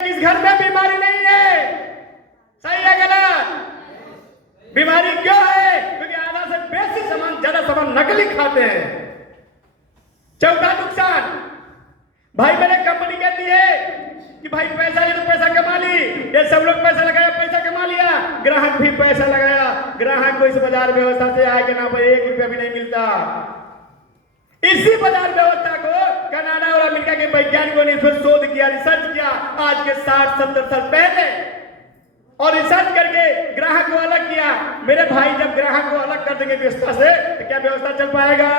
इस घर में बीमारी नहीं है। सही है गलत? बीमारी क्यों है? क्योंकि आधा से बेसिक सामान, ज्यादा सामान नकली खाते हैं। चौथा नुकसान, भाई मैंने कंपनी कहती है कि भाई पैसा ये तो पैसा कमा ली, ये सब लोग पैसा लगाया, पैसा कमा लिया, ग्राहक भी पैसा लगाया, ग्राहक को इस बाजार व्यवस्था से आय के नाम पर 1 रुपया भी नहीं मिलता। इसी बाजार व्यवस्था को कनाडा और अमेरिका के वैज्ञानिकों ने इस पर शोध किया, रिसर्च किया आज के 60-70 साल पहले, और रिसर्च करके ग्राहक को अलग किया। मेरे भाई जब ग्राहक को अलग कर देंगे व्यवस्था से तो क्या व्यवस्था चल पाएगा?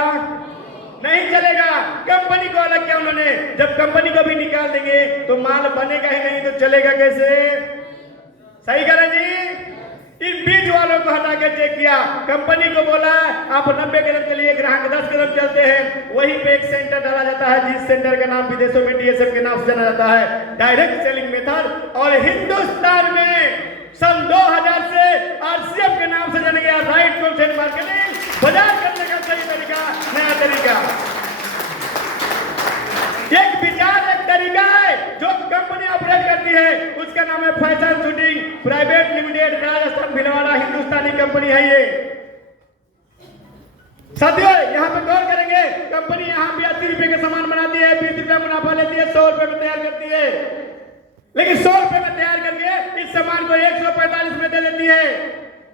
नहीं चलेगा। कंपनी को अलग किया उन्होंने, जब कंपनी को भी निकाल देंगे तो माल बनेगा ही नहीं, तो चलेगा कैसे? सही करें जी? इन बीज वालों को हटा के चेक किया, कंपनी को बोला आप 90 कदम चलिए, ग्राहक 10 कदम चलते हैं, वहीं पे एक सेंटर डाला जाता है जिस सेंटर का नाम विदेशों में डीएसएफ के नाम से जाना जाता है, डायरेक्ट सेलिंग मेथड। और हिंदुस्तान में सन 2000 से आरसीएफ के नाम से जाना गया, राइट कंटेंट मार्केटिंग, बाजार करने का सही तरीका, नया तरीका। एक विचार, एक तरीका है जो कंपनी ऑपरेट करती है, उसका नाम है fashion shooting private limited, Rajasthan Bhilwara, Hindustani company है ये। साथियों यहाँ पे गौर करेंगे, कंपनी यहाँ भी 80 रुपए का सामान बनाती है, 20 रुपया मुनाफा लेती है, 100 रुपए में तैयार करती है, लेकिन 100 रुपए में तैयार करके इस सामान को 145 में दे देती है।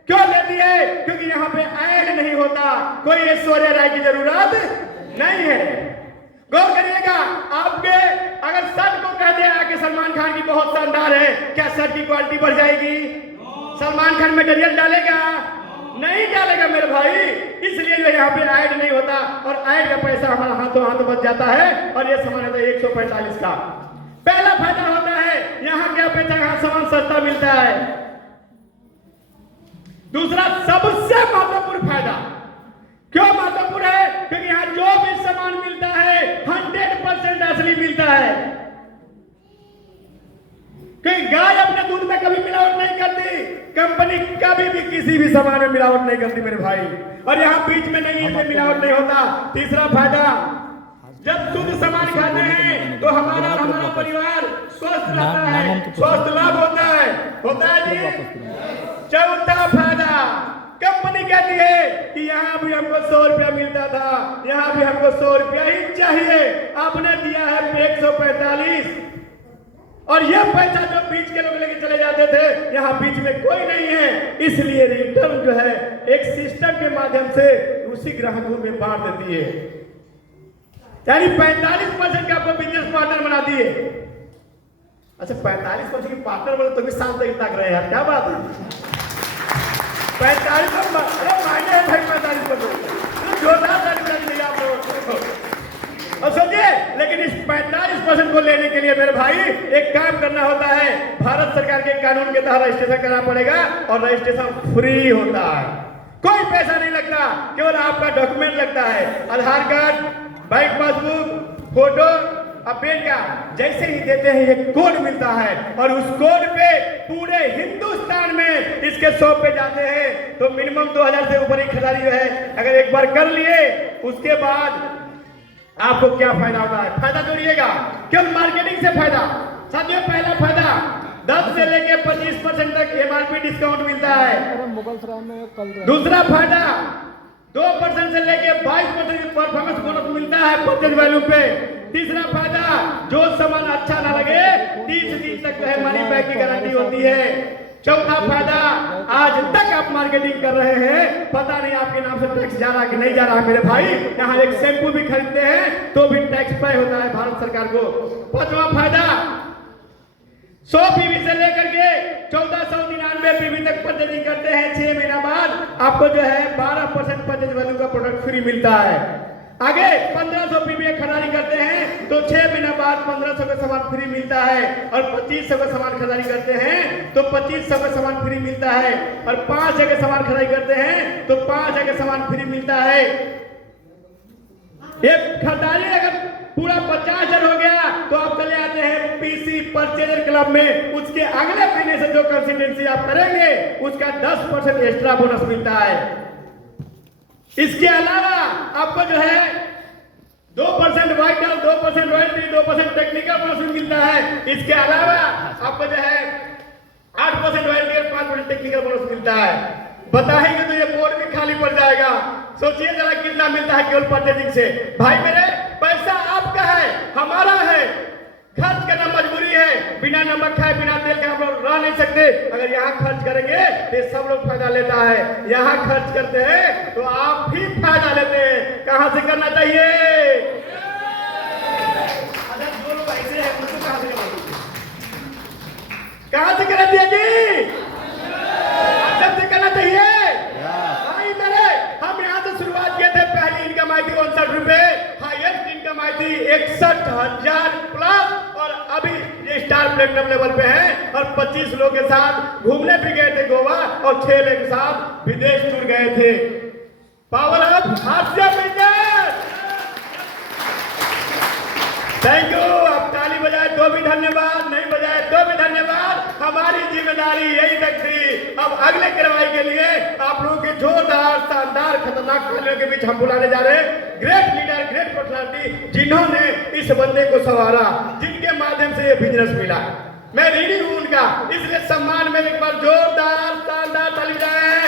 क्यों देती है? क्योंकि यहाँ पे ऐड नहीं होता, कोई ऐश्वर्या राय की जरूरत नहीं है। गौर करिएगा, आपके अगर शर्ट को कह दिया कि सलमान खान की बहुत शानदार है, क्या शर्ट की क्वालिटी बढ़ जाएगी? सलमान खान मटेरियल डालेगा? नहीं डालेगा मेरे भाई। इसलिए जो यहाँ पे ऐड नहीं होता, और ऐड का पैसा हमारा हाथों हाथ बच जाता है, और ये सामान है 145 का। पहला फायदा होता है यहाँ क्या पैसा, यहाँ सामान सस्ता मिलता है। दूसरा सबसे महत्वपूर्ण फायदा, क्यों महत्वपूर्ण है? क्योंकि यहाँ जो भी सामान मिलता है 100% असली मिलता है। क्योंकि गाय अपने दूध में कभी मिलावट नहीं करती, कंपनी कभी भी किसी भी सामान में मिलावट नहीं करती मेरे भाई, और यहाँ बीच में नहीं है, मिलावट नहीं होता। तीसरा फायदा, जब शुद्ध सामान खाते हैं तो हमारा परिवार स्वस्थ रहता है, स्वस्थ लाभ होता है जी। चौथा फायदा, कंपनी कहती है कि यहाँ भी हमको 100 रुपया मिलता था, यहाँ भी हमको 100 रुपया ही चाहिए, आपने दिया है 145, और यह पैसा जो बीच के लोग लेके चले जाते थे, यहाँ बीच में कोई नहीं है, इसलिए रिटर्न जो है एक सिस्टम के माध्यम से उसी ग्राहकों में बांट देती है, यानी 45% का आपको बिजनेस पार्टनर बना दिए। अच्छा 45% के पार्टनर बोले तो भी शाम तक तक रहे यार, क्या बात है? 45, अरे मायने है भाई 45%, जोरदार तारीफ दी आप लोगों को। और सोचिए, लेकिन इस 45% को लेने के लिए मेरे भाई एक काम करना होता है, भारत सरकार के कानून के तहत रजिस्ट्रेशन करना पड़ेगा, और रजिस्ट्रेशन फ्री होता है, कोई पैसा नहीं लगता, केवल आपका डॉक्यूमेंट लगता है, आधार कार्ड, बैंक पासबुक, फोटो, अब पेन कार्ड जैसे ही देते हैं एक कोड मिलता है, और उस कोड पे पूरे हिंदुस्तान में इसके शॉप पे जाते हैं तो मिनिमम 2000 से ऊपर ही खिलाड़ी जो है अगर एक बार कर लिए, उसके बाद आपको क्या फायदा होता है? फायदा जोड़िएगा, केवल मार्केटिंग से फायदा। साथियों पहला फायदा 10 से लेके 25% तक एमआरपी डिस्काउंट मिलता है। दूसरा फायदा 2% से लेके 22% की परफॉर्मेंस बोनस मिलता है परचेज वैल्यू पे। तीसरा फायदा, जो सामान अच्छा ना लगे 30 दिन तक जो है मनी बैक की गारंटी होती है। चौथा फायदा, आज तक आप मार्केटिंग कर रहे हैं, पता नहीं आपके नाम से टैक्स जा रहा कि नहीं जा रहा है मेरे भाई, यहाँ एक शैम्पू भी खरीदते हैं तो भी टैक्स पे होता है भारत सरकार को। पांचवा फायदा, 100 पीवी से लेकर के 1499 पीवी तक परचेजिंग करते हैं, 6 महीना बाद आपको जो है 12% परचेज वैल्यू का प्रोडक्ट फ्री मिलता है। आगे 1500 पीवी खरीदारी करते हैं तो 6 महीना बाद 1500 का सामान फ्री मिलता है, और 2500 का सामान खरीदारी करते हैं तो 2500 का सामान फ्री मिलता है, और 5000 का सामान खरीदारी करते हैं तो 5000 का सामान फ्री मिलता है। ये खरीदारी अगर पूरा 50,000 हो गया तो आप चले आते हैं पीसी परचेजर क्लब में, उसके अगले महीने से जो कंसिस्टेंसी आप करेंगे उसका 10% एक्स्ट्रा बोनस मिलता है। इसके अलावा आपको जो है 2% वाइटल, 2% रॉयल्टी, 2% टेक्निकल बोनस मिलता है। इसके अलावा आपको जो है 8% रॉयल्टी और 5% टेक्निकल बोनस मिलता है। बताएंगे तो ये बोर्ड भी खाली पड़ जाएगा। सोचिए जरा कितना मिलता है केवल परचेजिंग से। भाई मेरे, पैसा आपका है, हमारा है, खर्च करना मजबूरी है। बिना नमक खाए, बिना तेल के हम लोग रह नहीं सकते। अगर यहाँ खर्च करेंगे तो सब लोग फायदा लेता है। यहाँ खर्च करते हैं तो आप भी फायदा लेते हैं। कहां से करना चाहिए? अगर जो लोग ऐसे हैं उनको कहां से करना चाहिए? कहां से करना चाहिए जी? सबसे करना चाहिए। भाई मेरे, हम यहाँ से शुरुआत किए थे। पहली इनकम आई थी 59 रुपए, हाईएस्ट इनकम आई थी 61,000 प्लस, और अभी ये स्टार प्लेटिनम लेवल पे है। और 25 लोगों के साथ घूमने भी गए थे गोवा, और 6 लोगों के साथ विदेश टूर गए थे। पावर ऑफ हास्य बिजनेस। Thank you. आप ताली बजाए तो भी धन्यवाद, नहीं बजाए तो भी धन्यवाद। हमारी जिम्मेदारी यही तक थी। अब अगले कार्रवाई के लिए आप लोगों के जोरदार, शानदार, खतरनाक खिलाड़ियों के बीच हम बुलाने जा रहे हैं ग्रेट लीडर, ग्रेट पर्सनालिटी, जिन्होंने इस बंदे को संवारा, जिनके माध्यम से ये बिजनेस मिला। मैं ऋणी हूं उनका, इसलिए सम्मान में एक बार जोरदार, शानदार ताली बजाएं।